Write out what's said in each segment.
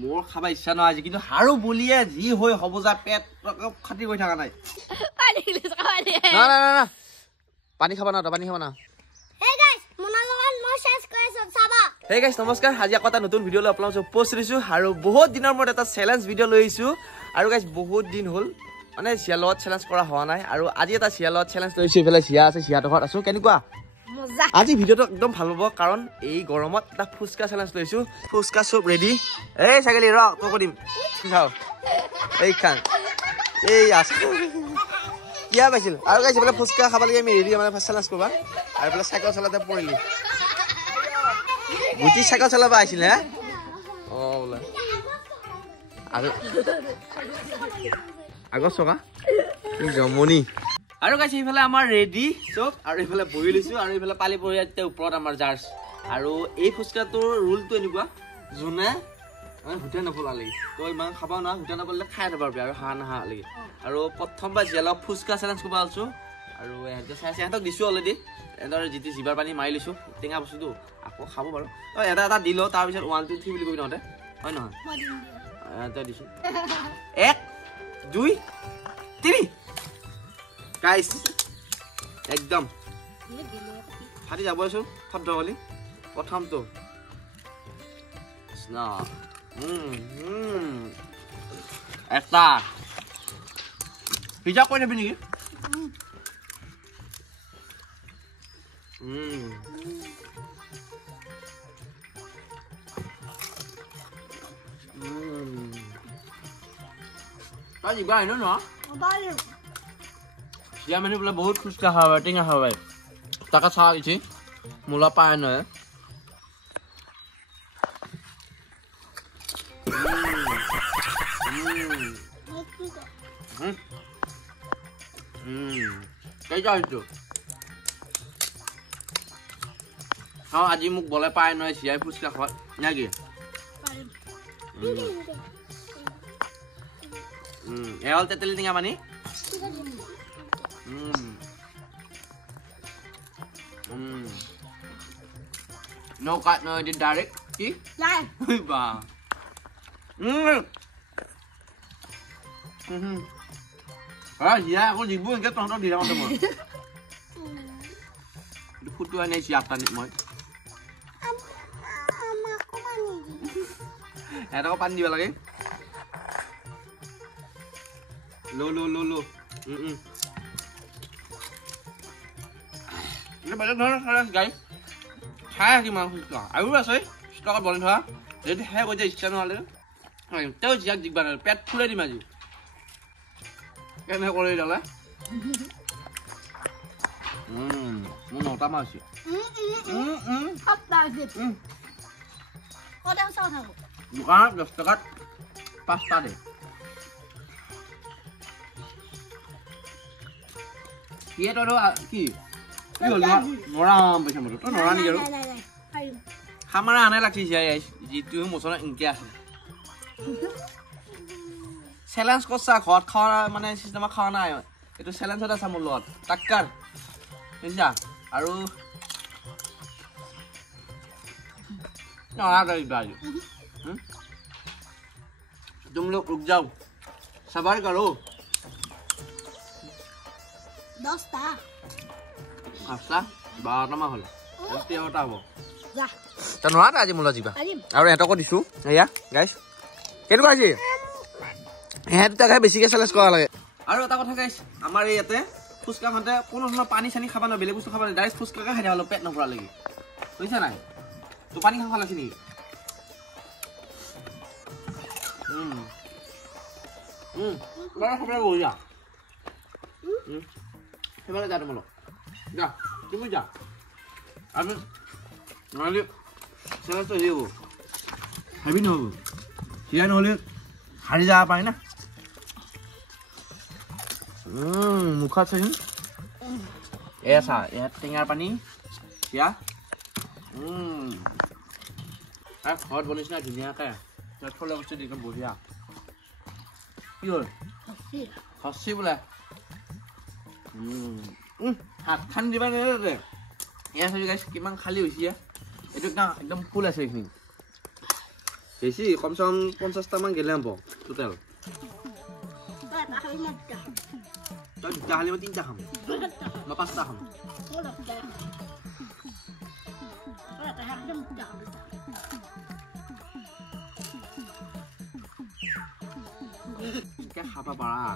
মোৰ খাবা ইচ্ছা নহয় আজি কিন্তু হাৰু বলিয়ে যি হৈ হ'ব যা পেট খাতি হৈ থকা নাই পানী গিলাচ খাবা দে না পানী খাবা না পানী খাবা না হে গাইস মনৰ লগত মই শেষ কৰি চাবা হে গাইস নমস্কাৰ আজি আকৌ এটা নতুন ভিডিঅ' লৈ আপোনালোকক পোষ্ট দিছো আৰু বহুত দিনৰ মূৰত এটা চ্যালেঞ্জ ভিডিঅ' লৈ আহিছো আৰু গাইস বহুত দিন হ'ল মানে চিয়ালত চ্যালেঞ্জ কৰা হোৱা নাই আৰু আজি এটা চিয়ালত চ্যালেঞ্জ লৈছো ইফালে চিয়া আছে চিয়াটো ঘৰত আছো কেনেকুৱা মজা আজি ভিডিঅ'টো একদম ভাল হ'ব কাৰণ এই গৰমত এটা ফুচকা চ্যালেঞ্জ লৈছো ফুচকা চব ৰেডি এই ছাগলী ৰ তোক দিম খাও এই খান এই আছে কিয়া পাইছিল আৰু গাইছ বলে ফুচকা খাব লাগে আমি ৰেডি মানে ফাৰ্ষ্ট চ্যালেঞ্জ কৰবা আৰু বলে সাইকেল চলাতে পৰিলি গুটি সাইকেল চলাবা আছিল হে ও বলে আৰু আগৰ চকা জমনি আৰু গাইছ ইফালে আমাৰ ৰেডি চব আৰু ইফালে বহি লৈছো আৰু ইফালে পালি পৰি আছে ওপৰত আমাৰ জাৰ্জ আৰু এই ফুচকাটোৰ ৰুলটো এনেকুৱা জুনে হুটে নপলালি তই ইমান খাবা না হুটে নপলালে খাই নাপাবি আৰু হা না লাগে আৰু প্ৰথমবাৰ জিয়ালক ফুচকা চ্যালেঞ্জ কৰিব আছো আৰু এহেঁতে চাই সিহঁতক দিছো অলৰেডি এহেঁতৰ যিটো জিভাৰ পানী মাৰি লৈছো টেঙা বস্তুটো আকৌ খাব বাৰু এটা এটা দিলো তাৰপিছত 1 2 3 বুলি কবি নহতে হয় নহয় এটা দিছো 1 2 3 গাইস একদম ফাটি যাবইছো শব্দ কলি প্ৰথমটো না এটা পিজা কৈ দেবি নেকি তাই জিবা আইনো ন জিয়া মানে বোলে বহুত ফুচকা খাওয়া টেঙা খাওয়া টাকা চাওয়া গেছি মূলা পায় নয় কেইটা হইতো খাও আজি মোক বলে পায় নয় চিয়াই ফুচকা খাওয়া নাকি এল তেতেলি টেঙা মানে no cut no did direct ki lai ba ya aku dibu enggak tonton di dalam semua di foto ane siapa nih moi aku mani ada apa pandi lagi lo ini banyak banget guys খাই কি মাংস আৰু আছে ষ্টকত বনাই থোৱা যদি হে কৈ যে ইচ্ছা নহ'লে তেওঁ জিয়াক দিবা না পেট ফুলাই দিম আজি কেনে কৰি দালে মোৰ নটা মাছ আছে আপটা আছে কত চাও থাকো দোকানত 10 টকাত 5টা দে কি এটা কি কি হল নৰাম পইচা মতো তো নৰা নি আৰু খামাৰা আনে লাগছি যাই জিতু মছলা ইনকে আছে চ্যালেঞ্জ কৰছা ঘৰত খাওয়া মানে সিস্টেমত খাওয়া নাই এটো চ্যালেঞ্জত আছে মোৰ লগত টাক্কাৰ বুজিছা আৰু नहा गई बाजू तुम लोग रुक जाओ सबर करो 10টা 8টা 12টা মান হল এতিয়া হটা হ'ব যা তা নহাত আজি মুলা জিবা আৰু এটকো দিছো এয়া গাইস কেনেকুৱা আছে হেডটা খাই বেছিকে চ্যালেঞ্জ কৰা লাগে আৰু এটা কথা গাইস আমাৰ ইয়াতে ফুচকা খাতে কোনো ধৰণৰ পানী চানি খাবা না বেলেগ বস্তু খাবা না ডাইৰেক্ট ফুচকা খাই হলো পেট নভৰা লাগি বুজিছা নাই তো পানী খাব লাগছি নি বড় খবর বল যা এবারে যা তোমলো যা তুমি যা আমি নলে চ্যালেঞ্জ তো হইব হাবি নহব সিয়া নহলে হারি যা পায় না মুখা চাই এসা এ টেঙাৰ পানী সিয়া আৰ ঘৰত বনিছ না ধুনীয়াকৈ থলে বস্তু দি বঢ়িয়া কি হ'ল খচি বোলে হাত খান দিবা নেৰে এয়া চাবি গাইছ কিমান খালী হৈছে এইটো একদম ফুল আছে এইখিনি বেছি কমচে কম 50টা মান গেলে হ'ব টোটেল তই দুটা খালি মই 3টা খাম মই 5টা খাম কে খাবা পাৰা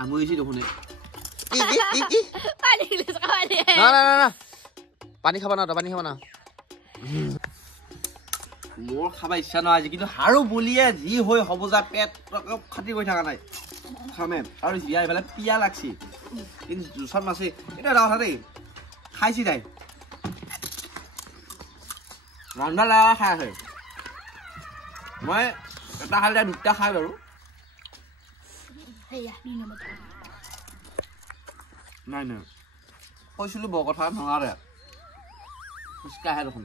আমি গেছি দেখোন পানী খাবা না পানী খাবা না মোৰ খাবা ইচ্ছা নহয় আজি কিন্তু হাৰো বলিয়ে যি হৈ হ'ব যা পেট খাতি কৰি থকা নাই খামে আৰু জিয়া এইফালে পিয়া লাগছি কিন্তু জুচত মাছে এটা কথা দেই খাইছি তাই ৰন্ধা লাগা খাই আছে মই এটা খালে দুটা খাই বাৰু নাই নাই কৈছিলোঁ বৰ কথা নোৱাৰে খোজকাঢ়ে দেখোন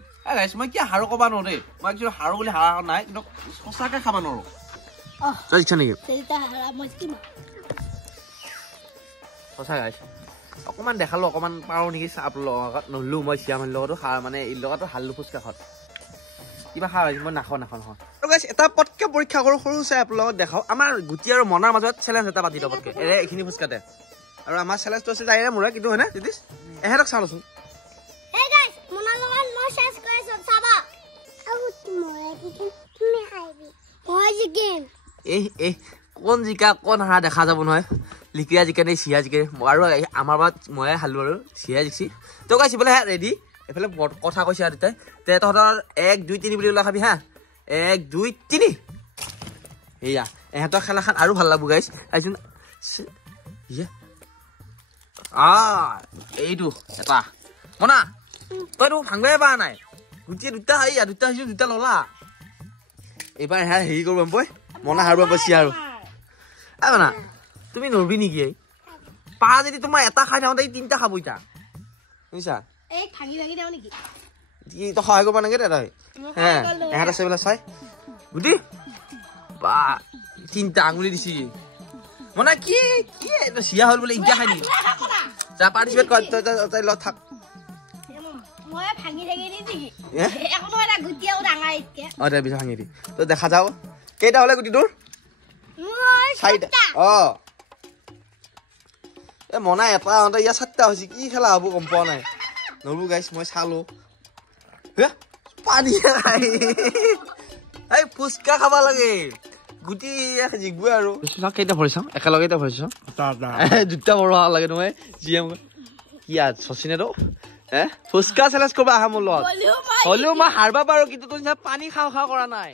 মই কি হাৰো ক'বা নোৱাৰো দেই মই একচুৱেলি হাৰো বুলি হাৰা নাই কিন্তু সঁচাকৈ খাব নোৱাৰো তই ইচ্ছা নেকি সঁচা গাইছ অকণমান দেখালো অকণমান পাৰো নেকি চাপ লগত নললো মই চিয়ামাৰ লগতো মানে এই লগতো হাল্লো খোজকাষত কিবা খাওঁ মই নাখাওঁ এটা পটকে পৰীক্ষা কৰোঁ সৰু চাই আপোনালোকক দেখাওঁ আমাৰ গুটি আৰু মনাৰ মাজত চেলেঞ্জ এটা পাতি পটকে এইখিনি খোজকাতে আৰু আমাৰ চেলেঞ্জটো আছে যায়ৰে মোৰে কিন্তু হয়নে দিদিছ এহেঁতক চাওঁচোন কোন জিকা কোন হাৰা দেখা যাব নহয় লিকিয়া জিকা নে চিয়া জিকে আৰু আমাৰ বাত ময়ে খালো আৰু চিয়া জিকছি তই কৈছি বোলে ৰেডি এইফালে কথা কৈছে আৰু তে তহঁতৰ 1 2 3 বুলি ওলা খাবি হা 1 2 3 এয়া এহেঁতৰ খেলাখন আৰু ভাল লাগব গাইছ আইচোন এইটো এটা মনা তইতো ভাঙবাই পৰা নাই গুটিয়ে দুটা আহিছো দুটা ললা এইবাৰ হেৰি কৰিব বই মনা হাৰিব পাইছি আৰু না তুমি নৰবি নেকি পাৰা যদি তোমাৰ এটা খাই থাকোঁতে 3টা খাব ইতা বুজিছা তই সহায় কৰিব নাগে তই এহেঁত আছে বোলে চাই গুটি বা 3টা আঙুলি দিছি মনা কি চিয়া হ'ল বোলে ইটা খাই নেকি যা পাৰ্টিচিপেট কৰ তই ল থাক দেখা যাও কেইটা হলে গুটি তোৰ 4টা মনা এটা ইয়াত 7টা হৈছে কি খেলা হব গম পোৱা নাই নৰো গাইছ মই চালো পানী খাই ফুচকা খাব লাগে গুটি জিগবই আৰু কেইটা ভৰি চাওঁ একেলগে ভৰি চাওঁ দুটা বড় লাগে নহয় জিএম কি শচীনেতো ফুচকা চেলেঞ্জ কৰিব আহা মোৰ লগত হলেও মই হাৰবা পাৰো কিন্তু তোৰ পানী খাওঁ কৰা নাই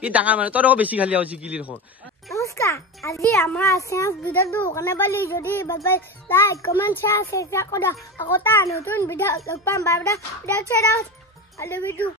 কি ডাঙৰ মানে তই বেছি খালি আৰু জিকিলি দেখোন নমস্কাৰ আজি আমাৰ চেঞ্চ ভিডিঅ'টো কাৰণে পালি যদি ভাল পাই লাইক কমেন্ট শ্বেয়াৰ কৰা আকৌ নতুন ভিডিঅ' লগ পাম bye bye I love you